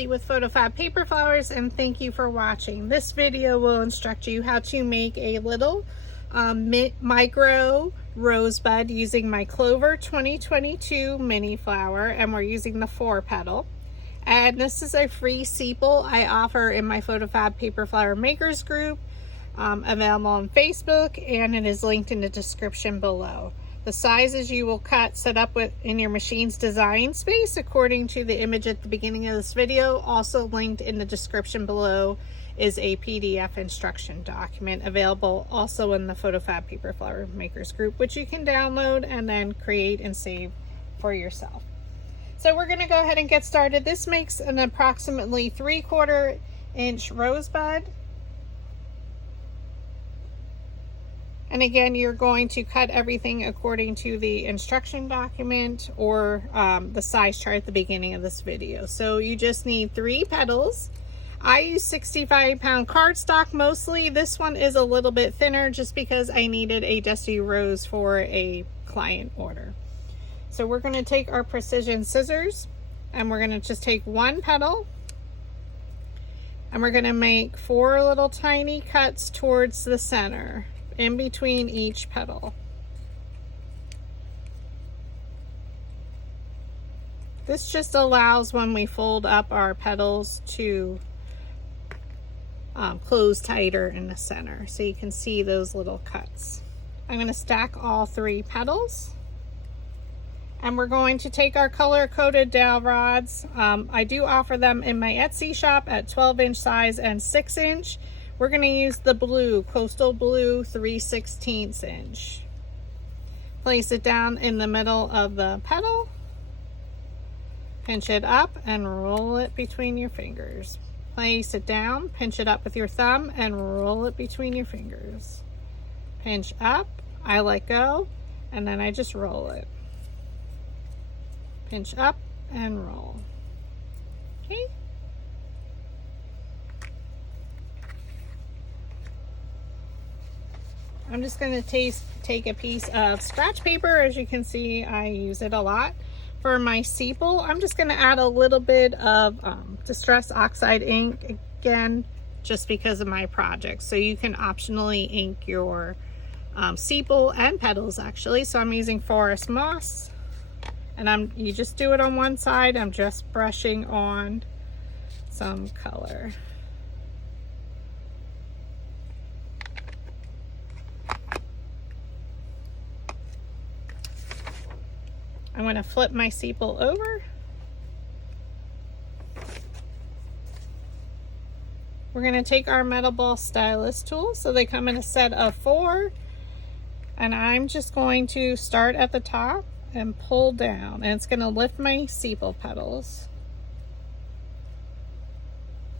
Kelly with PhotoFab Paper Flowers, and thank you for watching. This video will instruct you how to make a little micro rosebud using my Clover 2022 mini flower, and we're using the 4-petal. And this is a free sepal I offer in my PhotoFab Paper Flower Makers group, available on Facebook, and it is linked in the description below. The sizes you will cut set up in your machine's design space according to the image at the beginning of this video. Also linked in the description below is a PDF instruction document available also in the PhotoFab Paper Flower Makers group, which you can download and then create and save for yourself. So we're going to go ahead and get started. This makes an approximately 3/4 inch rosebud. And again, you're going to cut everything according to the instruction document or the size chart at the beginning of this video. So you just need 3 petals. I use 65-pound cardstock mostly. This one is a little bit thinner just because I needed a dusty rose for a client order. So we're going to take our precision scissors and we're going to just take 1 petal and we're going to make 4 little tiny cuts towards the center, in between each petal. This just allows when we fold up our petals to close tighter in the center, so you can see those little cuts. I'm going to stack all 3 petals, and we're going to take our color coated dowel rods. I do offer them in my Etsy shop at 12-inch size and 6-inch. We're going to use the blue, Coastal Blue 3/16 inch. Place it down in the middle of the petal, pinch it up and roll it between your fingers. Place it down, pinch it up with your thumb and roll it between your fingers. Pinch up, I let go, and then I just roll it. Pinch up and roll. Okay? I'm just going to take a piece of scratch paper. As you can see, I use it a lot. For my sepal, I'm just going to add a little bit of Distress Oxide ink, again, just because of my project. So you can optionally ink your sepal and petals, actually. So I'm using Forest Moss, and you just do it on one side. I'm just brushing on some color. I'm going to flip my sepal over. We're going to take our metal ball stylus tool. So they come in a set of 4. And I'm just going to start at the top and pull down. And it's going to lift my sepal petals.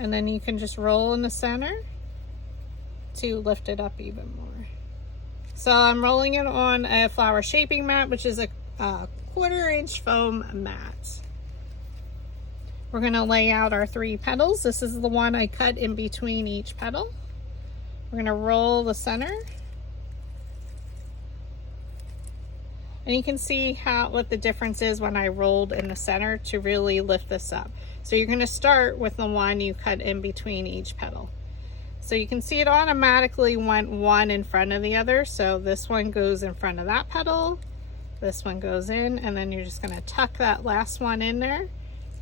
And then you can just roll in the center to lift it up even more. So I'm rolling it on a flower shaping mat, which is a 1/4 inch foam mat. We're going to lay out our 3 petals. This is the one I cut in between each petal. We're going to roll the center. And you can see what the difference is when I rolled in the center to really lift this up. So you're going to start with the one you cut in between each petal. So you can see it automatically went one in front of the other. So this one goes in front of that petal. This one goes in, and then you're just going to tuck that last one in there.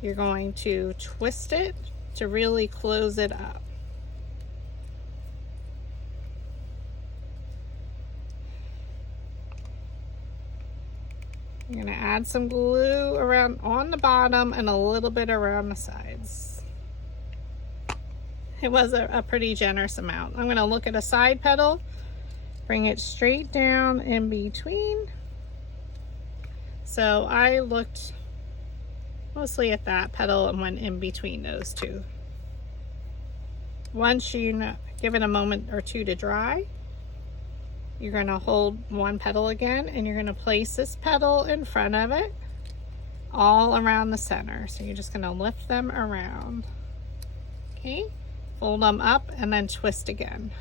You're going to twist it to really close it up. You're going to add some glue around on the bottom and a little bit around the sides. It was a pretty generous amount. I'm going to look at a side petal, bring it straight down in between. So I looked mostly at that petal and went in between those 2. Once you give it a moment or 2 to dry, you're going to hold 1 petal again, and you're going to place this petal in front of it all around the center. So you're just going to lift them around. Okay, fold them up and then twist again.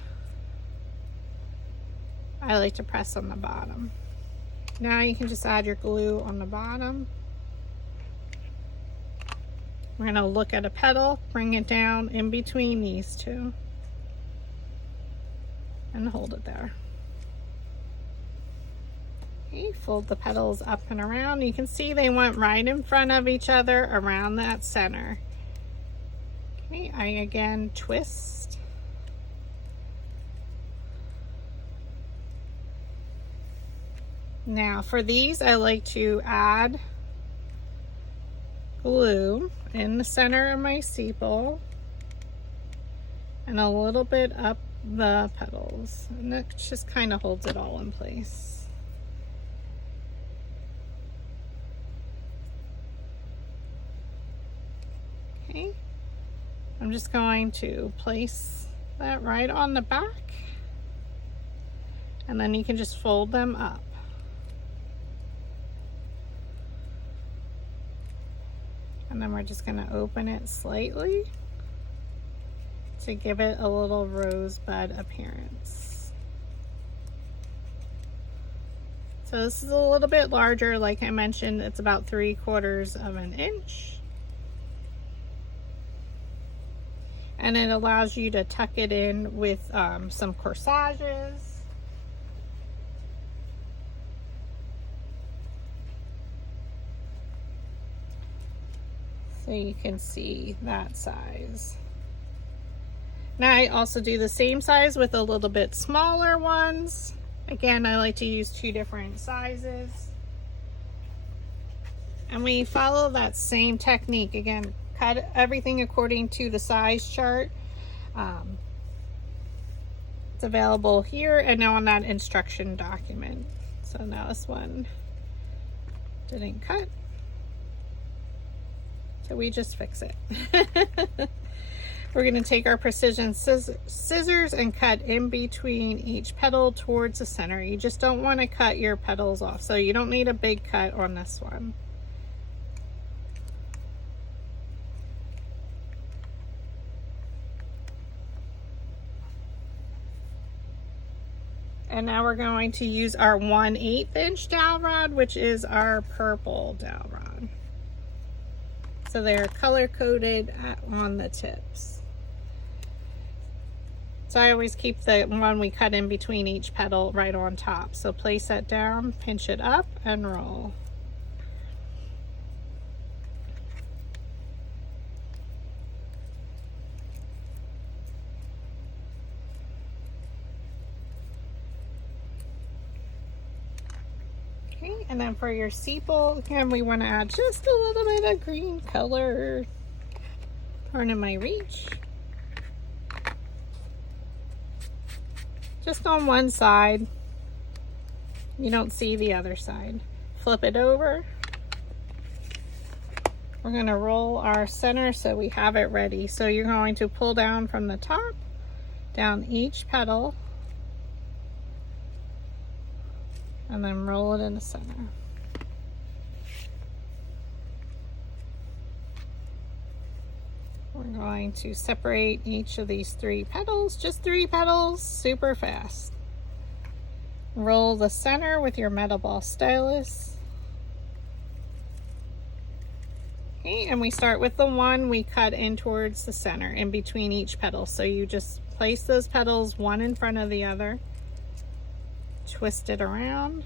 I like to press on the bottom. Now you can just add your glue on the bottom. We're going to look at a petal, bring it down in between these two, and hold it there. Okay, fold the petals up and around. You can see they went right in front of each other around that center. Okay, I again twist. Now for these, I like to add glue in the center of my sepal and a little bit up the petals, and that just kind of holds it all in place. Okay, I'm just going to place that right on the back, and then you can just fold them up. And then we're just going to open it slightly to give it a little rosebud appearance. So this is a little bit larger, like I mentioned, it's about 3/4 of an inch. And it allows you to tuck it in with some corsages. So you can see that size. Now I also do the same size with a little bit smaller ones. Again, I like to use 2 different sizes. And we follow that same technique. Again, cut everything according to the size chart. It's available here and now on that instruction document. So now this one didn't cut. So we just fix it. We're going to take our precision scissors and cut in between each petal towards the center. You just don't want to cut your petals off, so you don't need a big cut on this one. And now we're going to use our 1/8 inch dowel rod, which is our purple dowel rod. So they're color coded on the tips. So I always keep the one we cut in between each petal right on top. So place that down, pinch it up, and roll. Okay, and then for your sepal, again, we want to add just a little bit of green color. Turning my reach. Just on one side. You don't see the other side. Flip it over. We're going to roll our center so we have it ready. So you're going to pull down from the top, down each petal, and then roll it in the center. We're going to separate each of these 3 petals, just 3 petals, super fast. Roll the center with your metal ball stylus. Okay, and we start with the one we cut in towards the center, in between each petal. So you just place those petals one in front of the other, twist it around.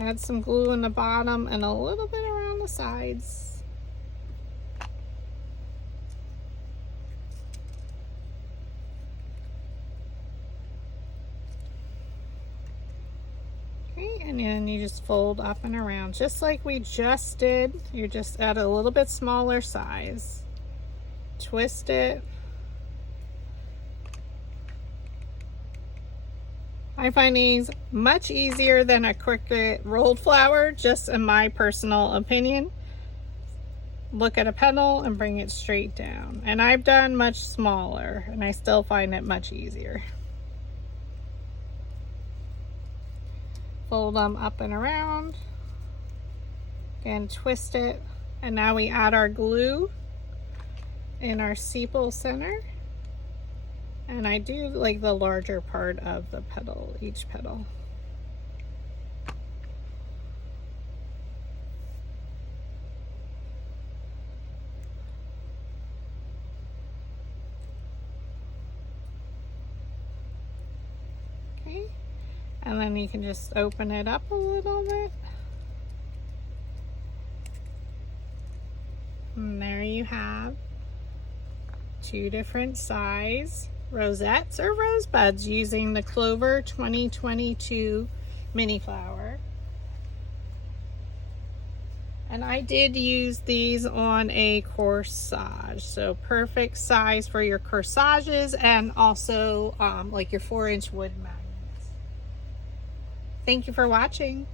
Add some glue in the bottom and a little bit around the sides. Okay, and then you just fold up and around just like we just did. You're just at a little bit smaller size. Twist it. I find these much easier than a Cricut rolled flower, just in my personal opinion. Look at a petal and bring it straight down. And I've done much smaller, and I still find it much easier. Fold them up and around. Again, twist it. And now we add our glue in our sepal center. And I do like the larger part of the petal, each petal. And then you can just open it up a little bit. And there you have 2 different size rosettes or rosebuds using the Clover 2022 mini flower. And I did use these on a corsage, so perfect size for your corsages and also like your 4-inch wood magnets. Thank you for watching.